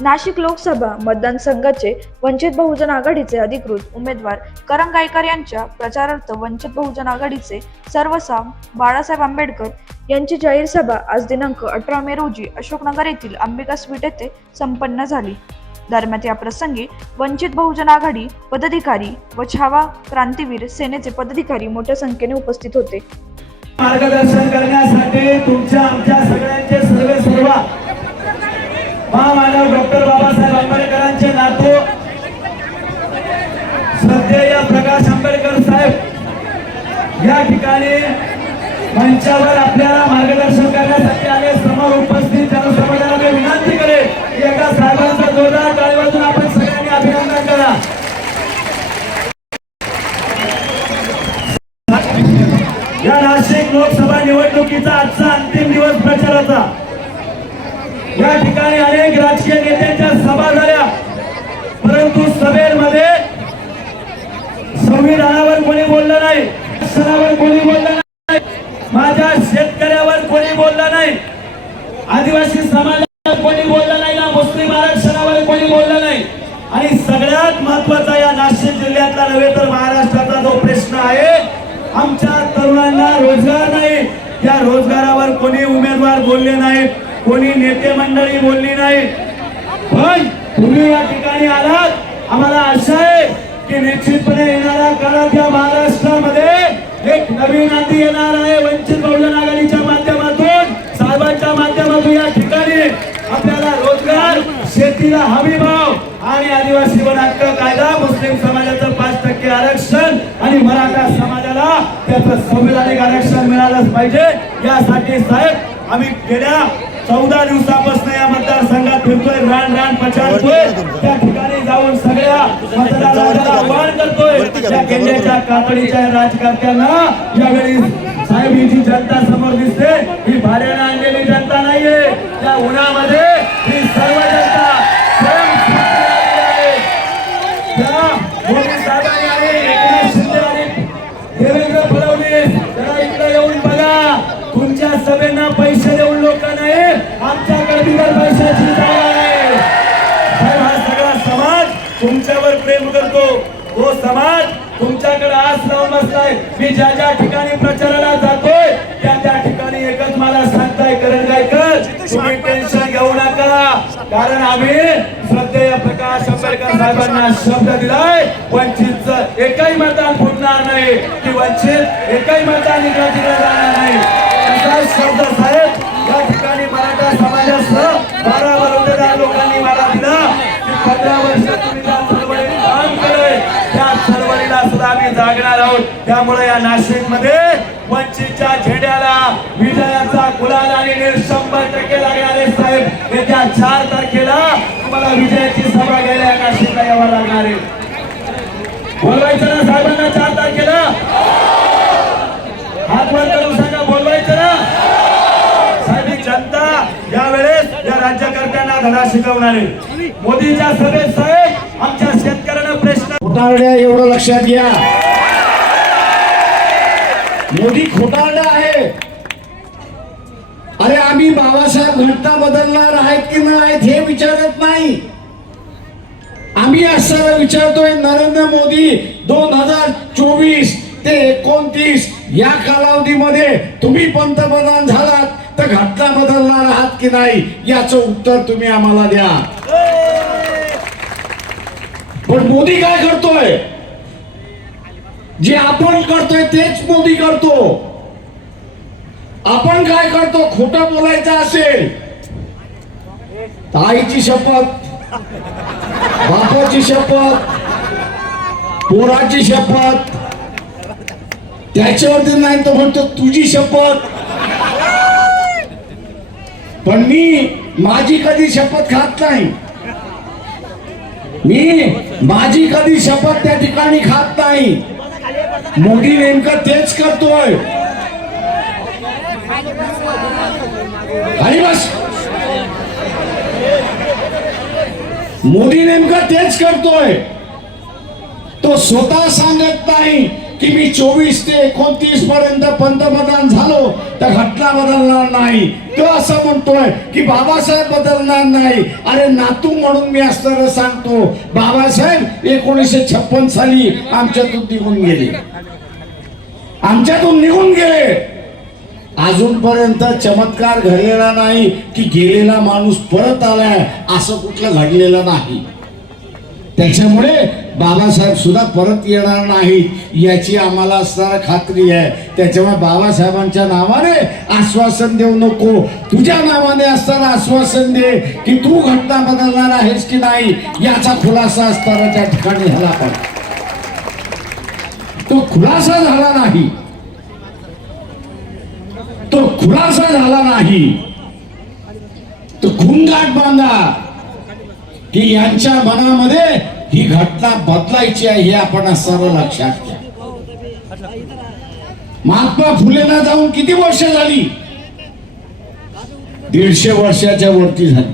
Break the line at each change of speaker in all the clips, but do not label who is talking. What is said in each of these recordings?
नाशिक लोकसभा मतदारसंघाचे वंचित बहुजन आघाडीचे अधिकृत उमेदवार करण गायकर यांच्या प्रचारार्थ वंचित बहुजन आघाडीचे सर्वसाम बाळासाहेब आंबेडकर यांची जाहीर सभा आज दिनांक अठरा मे रोजी अशोकनगर येथील अंबिका स्वीट येथे संपन्न झाली. दरम्यान या प्रसंगी वंचित बहुजन आघाडी पदाधिकारी व छावा क्रांतीवीर सेनेचे पदाधिकारी मोठ्या संख्येने उपस्थित होते.
मार्गदर्शन करण्यासाठी तुमच्या आमच्या सगळ्यांचे सर्वे सर्वा महामानव डॉक्टर बाबासाहेब आंबेडकरांचे नातू. श्रद्धेय प्रकाश आंबेडकर साहेब. या ठिकाणी मंचावर आपल्याला मार्गदर्शन करण्यासाठी आले. समोर उपस्थित जनसमाजाला मी विनंती करेल की एका साहेबांचा जोरदार टाळी वाजून आपण सगळ्यांनी अभिनंदन करा. या नाशिक लोकसभा निवडणुकीचा आजचा ठिकाणी अनेक राजकीय नेत्यांच्या सभा झाल्या. परंतु सभेमध्ये संविधानावर कोणी बोललं नाही. सणावर कोणी बोललं नाही. माझ्या शेतकऱ्यावर कोणी बोललं नाही. आदिवासी समाजावर कोणी बोललं नाही ना मुस्लिम आरक्षणावर कोणी बोललं नाही. आणि सगळ्यात महत्त्वाचा या नाशिक जिल्ह्यातला नव्हे तर महाराष्ट्राचा जो प्रश्न आहे आमच्या तरुणांना रोजगार नाही. या रोजगारावर कोणी उमेदवार बोलले नाही. कोणी नेते मंडळी बोलली नाही. पण तुम्ही या ठिकाणी आलात. आम्हाला आशा आहे की निश्चितपणे येणाऱ्या काळात या महाराष्ट्रामध्ये एक नवीन आधी येणार आहे. वंचित बहुजन आघाडीच्या माध्यमातून साहेबांच्या माध्यमातून या ठिकाणी आपल्याला रोजगार शेतीला हमी भाव आणि आदिवासी वन हक्क कायदा मुस्लिम समाजाचं पाच टक्के आरक्षण आणि मराठा समाजाला त्याचं संविधानिक आरक्षण मिळालंच पाहिजे. यासाठी साहेब आम्ही गेल्या चौदा दिवसापासून या मतदारसंघात फिरतोय. रान रान पछाडतोय त्या ठिकाणी जाऊन सगळ्या मतदारांना आवाहन करतोय. त्या केंद्राच्या कातडीच्या राजकारत्यांना यावेळी साहेब ही जी जनता समोर दिसते ही भाड्यानं आणलेली जनता नाहीये. त्या उन्हामध्ये हा सगळा समाज तुमच्यावर प्रेम करतो तो समाज तुमच्याकडे आज लावून बसलाय मी ज्या ज्या ठिकाणी प्रचाराला जातोय त्या त्या ठिकाणी एकच मला सांगताय करण गायकर तुम्ही टेन्शन घेऊ नका कारण आम्ही श्रद्धेय प्रकाश आंबेडकर साहेबांना शब्द दिलाय वंचित एकही मतदान फुटणार नाही. की वंचित एकही मतदान इकडे तिकडे जाणार नाही. त्यामुळे या नाशिकमध्ये वंचितच्या झेंड्याला विजयाचा गुलाल आणि नीर शंभर टक्के लागणारे साहेब. येत्या चार तारखेला तुम्हाला विजयाची सभा घ्यायला नाशिकला यावं लागणार आहे. बोलवायचं ना साहेबांना चार तारखेला? हात वर करून सांगा बोलवायचं ना? साहेब जनता यावेळेस या राज्यकर्त्यांना धडा शिकवणार आहे. मोदीच्या सभेत साहेब आमच्या शेतकऱ्यांना प्रश्न
खोटारड्या एवढं लक्षात घ्या. मोदी खोटारडा आहे. अरे आम्ही बाबासाहेब घटना बदलणार आहेत की नाही हे विचारत नाही. आम्ही असं विचारतोय नरेंद्र मोदी दोन हजार चोवीस ते एकोणतीस या कालावधीमध्ये तुम्ही पंतप्रधान झालात तर घटना बदलणार आहात की नाही? याचं उत्तर तुम्ही आम्हाला द्या. पण मोदी काय करतोय? जे आपण करतोय तेच मोदी करतो. आपण काय करतो? खोट बोलायचं असेल. आईची शपथ बापाची शपथ पोराची शपथ. त्याच्यावरती नाही तर म्हणतो तुझी शपथ. पण मी माझी कधी शपथ खात नाही. मी माझी कधी शपथ त्या ठिकाणी खात नाही. मोदी नेमकं तेच करतोय. आणि बस. मोदी नेमकं तेच करतोय. तो स्वतः सांगत नाही. की मी चोवीस ते एकोणतीस पर्यंत पंतप्रधान झालो तर घटना बदलणार नाही. तो असं म्हणतोय की बाबासाहेब बदलणार नाही. अरे नातू म्हणून मी असणार सांगतो. बाबासाहेब एकोणीसशे छप्पन साली आमच्यातून निघून गेले. आमच्यातून निघून गेले. अजूनपर्यंत चमत्कार घडलेला नाही की गेलेला माणूस परत आलाय असं कुठलं घडलेलं नाही. त्याच्यामुळे बाबासाहेब सुद्धा परत येणार नाहीत याची आम्हाला असणारा खात्री आहे. त्याच्यामुळे बाबासाहेबांच्या नावाने आश्वासन देऊ नको. तुझ्या नावाने असताना आश्वासन दे की तू घटना बदलणार आहेस की नाही याचा खुलासा असताना त्या ठिकाणी झाला पण तो खुलासा झाला नाही. तो खुलासा झाला नाही. तो खुंगाट बांधा. की यांच्या मनामध्ये ही घटना बदलायची आहे हे आपण सर्व लक्षात घ्या. महात्मा फुलेला जाऊन किती वर्ष झाली? दीडशे वर्षाच्या वरती झाली.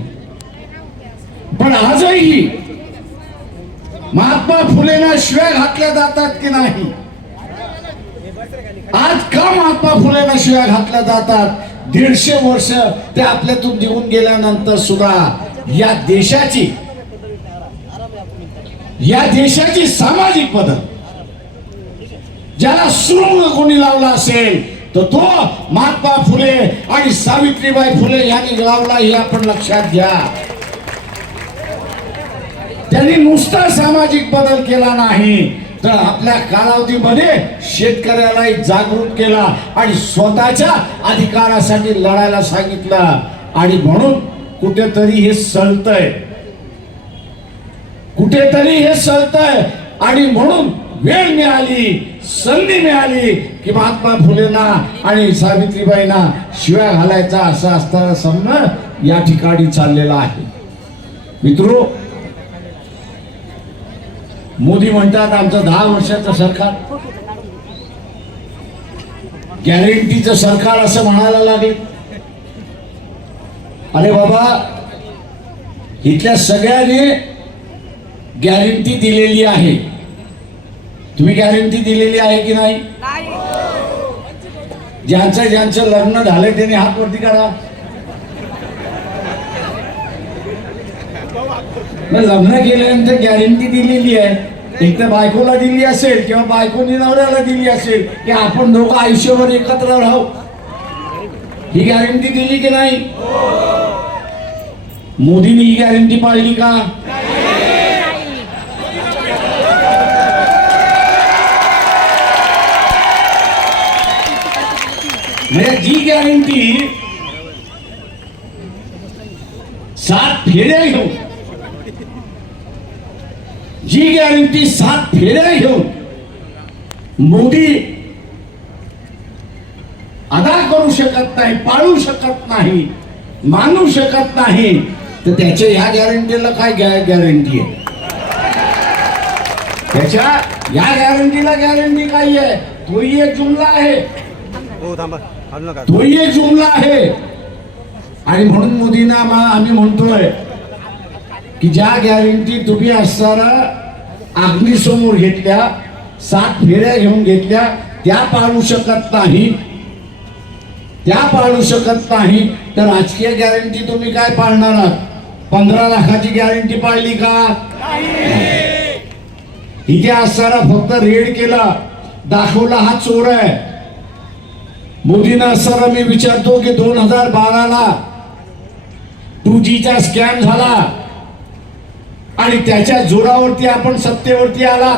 पण आजही महात्मा फुलेला शिव्या घातल्या जातात की नाही? आज का महात्मा फुलेला शिव्या घातल्या जातात? दीडशे वर्ष ते आपल्यातून निघून गेल्यानंतर सुद्धा या देशाची या देशाची सामाजिक बदल ज्याला सुरुंग कोणी लावला असेल तर तो महात्मा फुले आणि सावित्रीबाई फुले यांनी लावला हे आपण लक्षात घ्या. त्यांनी नुसता सामाजिक बदल केला नाही तर आपल्या कालावधीमध्ये शेतकऱ्याला जागृत केला आणि स्वतःच्या अधिकारासाठी लढायला सांगितलं. आणि म्हणून कुठेतरी हे सळतंय. कुठेतरी हे चालतंय आणि म्हणून वेळ मिळाली संधी मिळाली की महात्मा फुलेंना आणि सावित्रीबाईंना शिव्या घालायचा असं असताना समज या ठिकाणी चाललेला आहे. मित्रो मोदी म्हणतात आमचं दहा वर्षाचं सरकार. गॅरंटीचं सरकार असं म्हणायला लागले. अरे बाबा इथल्या सगळ्यांनी गॅरंटी दिलेली आहे. तुम्ही गॅरंटी दिलेली आहे की नाही? ज्यांचं ज्यांचं लग्न झालंय त्यांनी हात वरती करा लग्न केल्यानंतर गॅरंटी दिलेली आहे. एक तर बायकोला दिली असेल किंवा बायकोनी नवऱ्याला दिली असेल की आपण दोघं आयुष्यभर एकत्र राहू. ही गॅरंटी दिली की नाही? मोदींनी ही गॅरंटी पाळली का? म्हणजे जी गॅरंटी सात फेऱ्या घेऊन जी गॅरंटी सात फेऱ्या घेऊन मोदी अदा करू शकत नाही पाळू शकत नाही मानू शकत नाही तर त्याच्या ह्या गॅरंटीला काय गॅरंटी आहे? त्याच्या या गॅरंटीला गॅरंटी काय आहे? तोही एक जुमला आहे.
हो,
तोही एक जुमला आहे. आणि म्हणून मोदींना आम्हा- आम्ही म्हणतोय की ज्या गॅरंटी तुम्ही असताना अग्नीसमोर घेतल्या सात फेऱ्या घेऊन घेतल्या त्या पाळू शकत नाही. त्या पाळू शकत नाही. तर राजकीय गॅरंटी तुम्ही काय पाळणार आहात? पंधरा लाखाची गॅरंटी पाळली का? इथे असताना फक्त रेड केला. दाखवला हा चोर आहे. मोदींना असताना मी विचारतो की दोन हजार बाराला टू जीचा स्कॅम झाला आणि त्याच्या जोरावरती आपण सत्तेवरती आला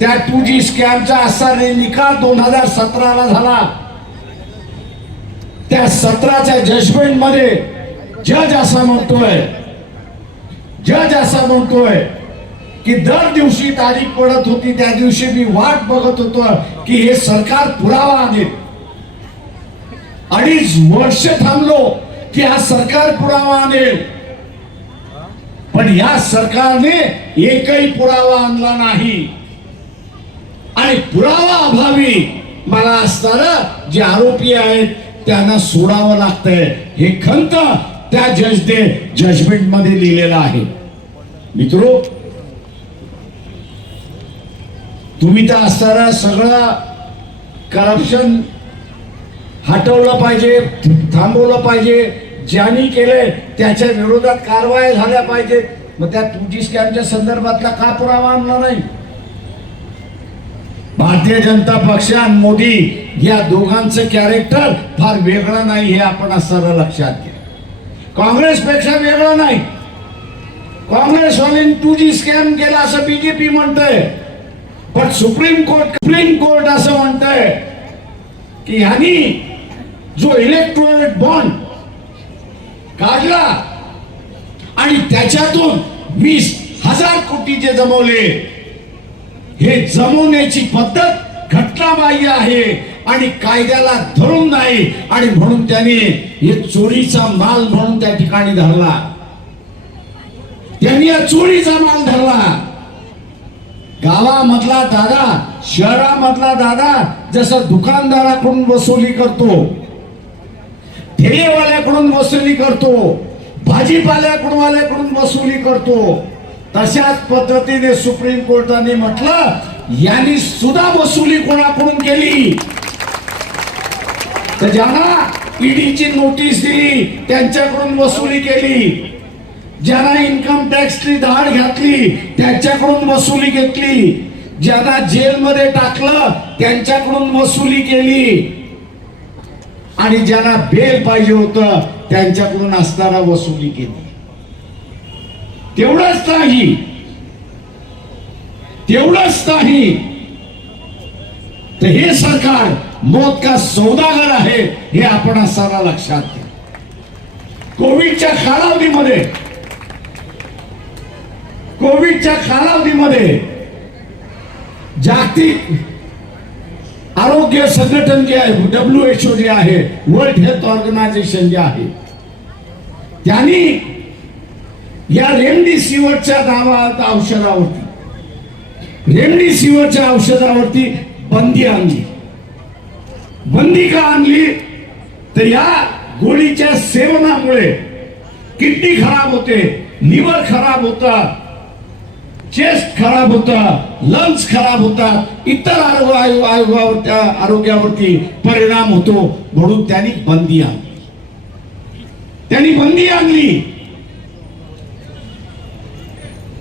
त्या टू जी स्कॅमचा असा निकाल दोन हजार सतराला झाला. त्या सतराच्या जजमेंटमध्ये जज असा म्हणतोय जज असा म्हणतोय की दर दिवशी तारीख पडत होती त्या दिवशी मी वाट बघत होतो की हे सरकार पुरावा आणेल. अडीच वर्ष थांबलो की हा सरकार पुरावा आणेल. पण या सरकारने एकही पुरावा आणला नाही. आणि पुरावा अभावी मला असताना जे आरोपी आहेत त्यांना सोडावं लागतंय. हे खंत त्या जजने जजमेंटमध्ये लिहिलेलं आहे. मित्रो तुम्ही तर असताना सगळं करप्शन हटवलं पाहिजे थांबवलं पाहिजे. ज्यांनी केले त्याच्या विरोधात कारवाई झाल्या पाहिजेत मग त्या तुमची स्कॅमच्या संदर्भातला का पुरावा आणला नाही? भारतीय जनता पक्ष आणि मोदी या दोघांचं कॅरेक्टर फार वेगळं नाही हे आपण असताना लक्षात घ्या. काँग्रेसपेक्षा वेगळं नाही. काँग्रेसवाल्यांनी टू जी स्कॅम केला असं बीजेपी म्हणतंय. पण सुप्रीम कोर्ट सुप्रीम कोर्ट असं म्हणतंय की ह्यांनी जो इलेक्ट्रॉनिक बॉन्ड काढला आणि त्याच्यातून वीस हजार कोटीचे जमवले हे जमवण्याची पद्धत घटनाबाह्य आहे आणि कायद्याला धरून नाही. आणि म्हणून त्यांनी हे चोरीचा माल म्हणून त्या ठिकाणी धरला. त्यांनी या चोरीचा माल धरला. गावामधला दादा शहरामधला दादा जसं दुकानदाराकडून वसुली करतो ठेलेवाल्याकडून वसुली करतो भाजीपाल्याकडून वाल्याकडून वसुली करतो तशाच पद्धतीने सुप्रीम कोर्टाने म्हटलं यांनी सुद्धा वसुली कोणाकडून केली? तर ज्यांना ईडीची नोटीस दिली त्यांच्याकडून वसुली केली. ज्यांना इन्कम टॅक्सची धाड घातली त्यांच्याकडून वसुली घेतली. ज्यांना जेलमध्ये टाकलं त्यांच्याकडून वसुली केली. आणि ज्यांना बेल पाहिजे होत त्यांच्याकडून असताना वसुली केली. तेवढंच नाही. तेवढंच नाही. तर हे सरकार मोद का सौदागर आहे हे आपण असताना लक्षात घ्या कोविडच्या कालावधीमध्ये कोविडच्या कालावधीमध्ये जागतिक आरोग्य संघटन जे आहे डब्ल्यू एच ओ जे आहे वर्ल्ड हेल्थ ऑर्गनायझेशन जे आहे त्यांनी या रेमडेसिवीरच्या नावात औषधावरती रेमडेसिवीरच्या औषधावरती बंदी आणली. बंदी का आणली? तर या गोळीच्या सेवनामुळे किडनी खराब होते लिव्हर खराब होतात चेस्ट खराब होता लंग्स खराब होतात इतर आरोग्यावर आयोगावर त्या आरोग्यावरती परिणाम होतो म्हणून त्यांनी बंदी आणली. त्यांनी बंदी आणली.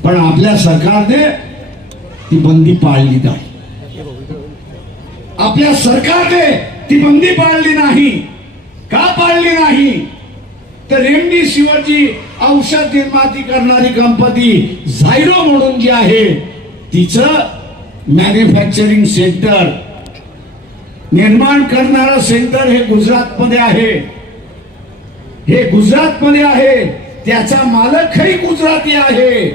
पण आपल्या सरकारने ती बंदी पाळली नाही. आपल्या सरकारने ती बंदी पाळली नाही. का पाळली नाही? तर रेमडेसिवीरची औषध निर्माती करणारी कंपनी झायरो म्हणून जी आहे तिचं मॅन्युफॅक्चरिंग सेंटर निर्माण करणारं सेंटर हे गुजरात मध्ये आहे. हे गुजरात मध्ये आहे त्याचा मालकही गुजराती आहे.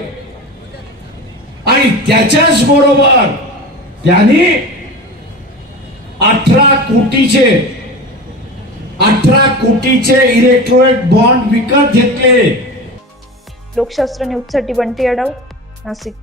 आणि त्याच्याच बरोबर त्यांनी अठरा कोटीचे अठरा कोटीचे इलेक्ट्रॉनिक बॉन्ड विकत घेतले.
लोकशास्त्र न्यूजसाठी बंटी अडाव नाशिक.